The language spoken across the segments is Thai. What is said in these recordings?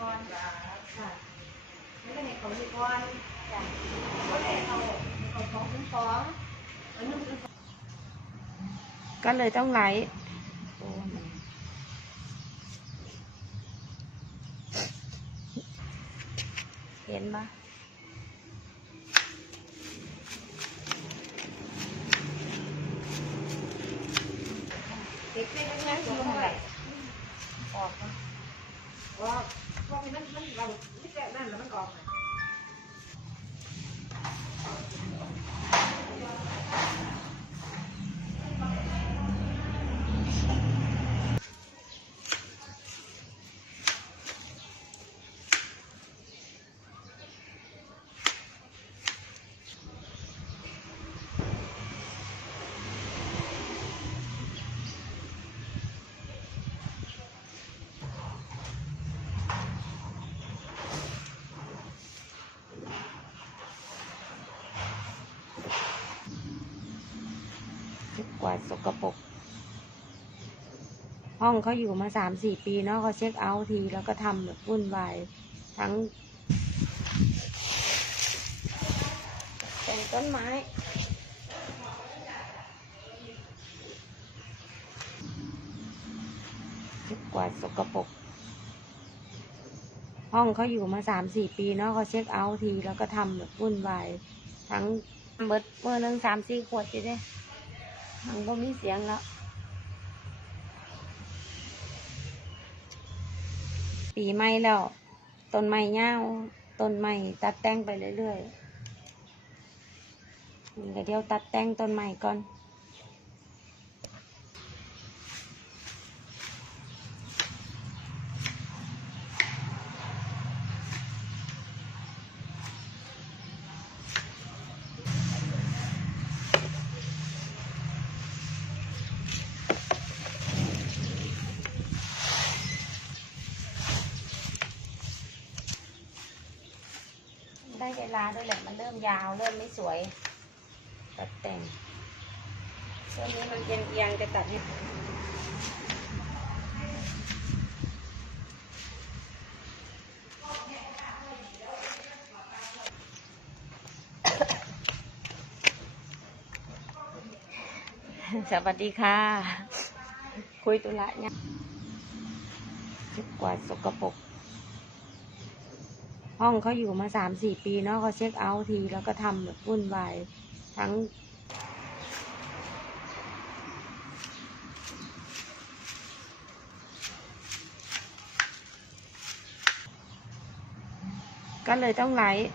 ก่อนค่ะไม่ได้ให้เขาอยู่ก่อนจ้ะก็เลยเขาเขาของเป็นของอันนึงเป็นของก็เลยต้องไลฟ์เห็นปะ เก็บได้ทั้งนั้นอยู่เท่าไหร่ออกมาว่า ว่ามันมันมันเราไม่แก่นั่นแล้วมันออกมา ทุกกวา ดสกปรกห้องเขาอยู่มาสามสี่ปีเนาะเขาเช็คเอาท์ทีแล้วก็ทำแบบวุ่นวายทั้งแต่งต้นไม้ทุกกวาดสกปรกห้องเขาอยู่มาสามสี่ปีเนาะเขาเช็คเอาท์ทีแล้วก็ทำแบบวุ่นวายทั้งเบิดเมื่อหนึงสามสี่ขวดจะได้ ทั้งบ่มีเสียงแล้ว ปีใหม่แล้ว ต้นไม้เง่าต้นไม้ตัดแต่งไปเรื่อยๆเดี๋ยวตัดแต่งต้นไม้ก่อน เวลาด้วยแหละมันเริ่มยาวเริ่มไม่สวยตัดแต่งต้นนี้มันเอียงเอียงๆจะตัดให้สวัสดีค่ะ คุยตุละเนี่ยทุกกวาดสกปรก ห้องเขาอยู่มาสามสี่ปีเนาะเขาเช็คเอาท์ทีแล้วก็ทำแบบวุ่นวายทั้งก็เลยต้องไลฟ์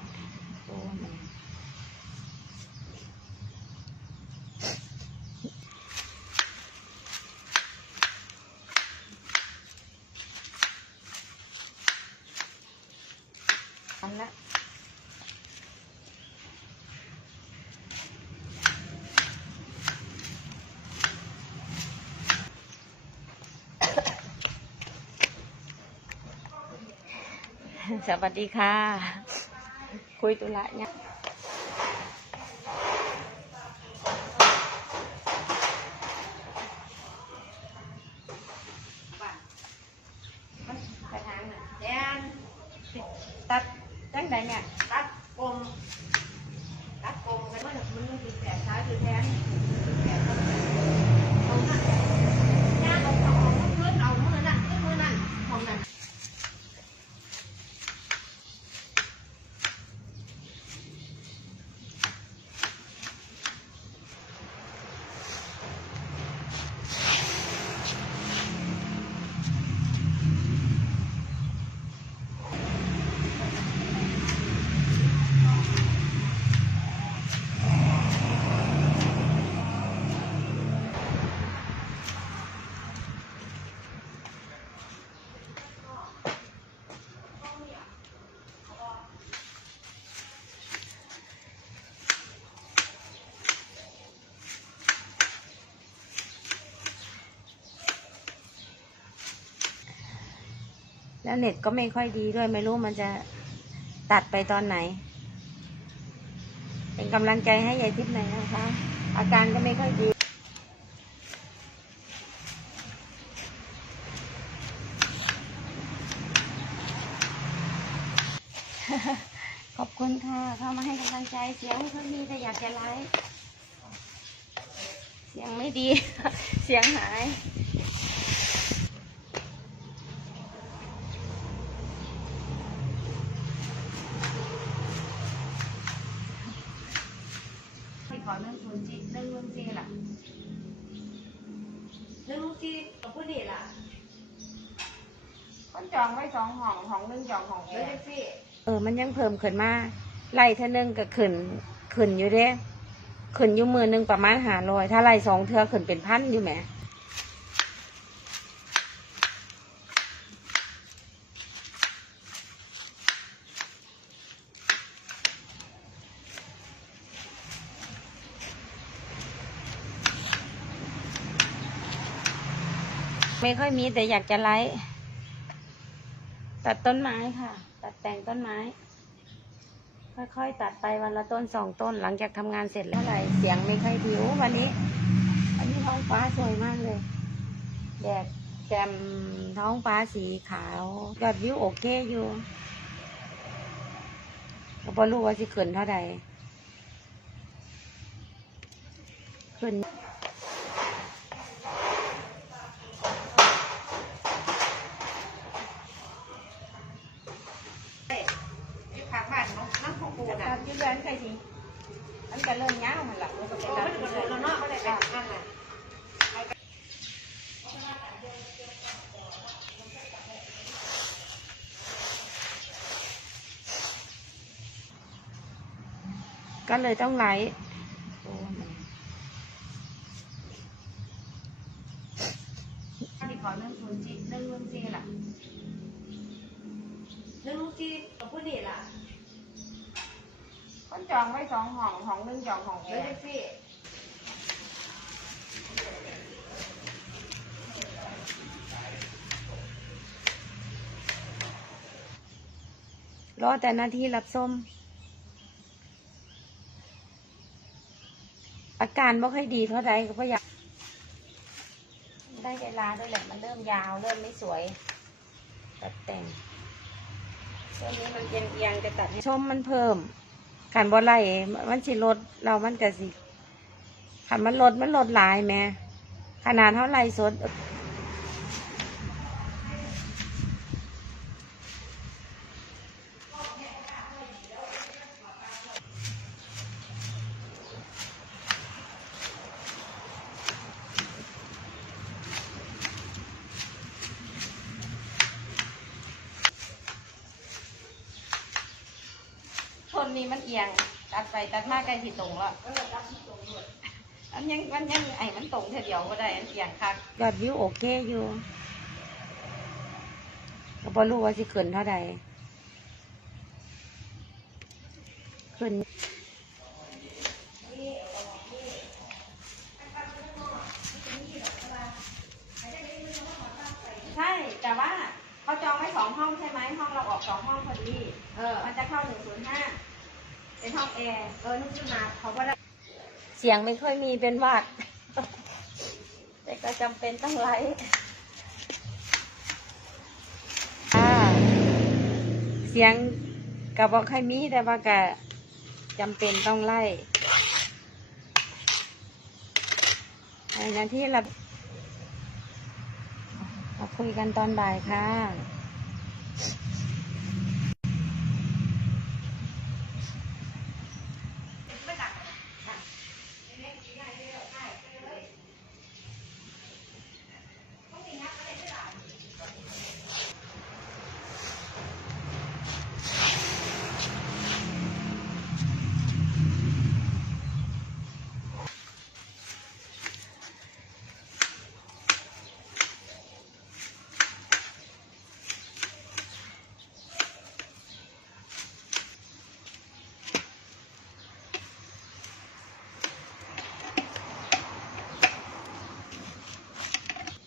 สวัสดีค่ะ คุยตุละเนี่ย มันกระถางน่ะแดน ตัดจังใดเนี่ย ตัดกลมตัดกลมกันว่ามันมันคือแสบซ้ายคือแทนแสบซ้ายเอาหน้าย่างเอาเอาเอาเพื่อนเอาเมื่อนั้นเมื่อนั้นของนั้น แล้วเน็ตก็ไม่ค่อยดีด้วยไม่รู้มันจะตัดไปตอนไหน เป็นกำลังใจให้ยายทิพย์หน่อยนะคะ อาการก็ไม่ค่อยดีขอบคุณค่ะ เข้ามาให้กำลังใจเสียงไม่ค่อยมีแต่อยากจะไลฟ์เสียงไม่ดี เสียงหาย ที่ขอหนึ่งศูนย์จีหนึ่งลุงจีล่ะหนึ่งลุงจีกับผู้นี่ล่ะ คน จองไว้สองห้องห้องหนึงจองห้องเดียวแท็กซี่เออ มันยังเพิ่มขึ้นมาไล่เท่านึงก็ขึ้นขึ้นอยู่เด้ขึ้นอยู่มือหนึงประมาณหาร้อยถ้าไล่สองเทือขึ้นเป็นพันอยู่แหมไม่ค่อยมีแต่อยากจะไลฟ์ ตัดต้นไม้ค่ะ ตัดแต่งต้นไม้ ค่อยๆตัดไปวันละต้นสองต้น หลังจากทำงานเสร็จแล้วอะไรเสียงไม่ค่อยผิววันนี้วันนี้ท้องฟ้าสวยมากเลยแดดแจ่มท้องฟ้าสีขาวยอดวิวโอเคอยู่ก็บ่รู้ว่าสิขึ้นเท่าใดขึ้น ที่พักบ้านน้องน้ำ ของปูตัน่ะดอยืดเดินใครสิมันจะเริ่มยาว จองไว้สองห้องห้องหนึงจองห้องแอเดี๋ยวร์ แท็กซี่รอแต่หนาทีรับส้ม อาการไม่ค่อยดีเท่าใดก็พยายามได้เวลาด้วยแหละมันเริ่มยาวเริ่มไม่สวย ตัดแต่งช่วงนี้มันเอียงเอียงๆจะตัดให้ ชมมันเพิ่ม ขันบ่ไล่มันสิลดเรามันก็สิขันมันลดมันลดหลายแม่ขนาดเท่าไรสด นี้มันเอียง ตัดไปตัดมาใกล้ที่ตรงแล้วอันยังมันยังไอ้มันตรงเท่เดียวก็ได้อันเอียงคักยอดวิวโอเคอยู่ก็บ่รู้ว่าสิขึ้นเท่าใดขึ้น ใช่ แต่ว่าเขาจองไว้สองห้องใช่ไหมห้องเราออกสองห้องพอดี เออ มันจะเข้าหนึ่งศูนย์ห้าเป็นห้องแอร์ เออนึกขึ้น มาเขาว่าได้เสียงไม่ค่อยมีเป็นวัดแต่ก็จำเป็นต้องไลฟ์อ่าเสียงกับบอกใครมีแต่ว่าก็จำเป็นต้องไล่ในนาที่เราคุยกันตอนบ่ายค่ะ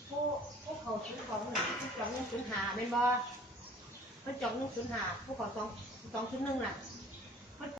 ผู้ผู้เขาซื้อของหนึ่ง บ่เพิ่นจองหนึ่งศูนย์หาผู้ขอสองสองศูนย์หนึ่งน่ะ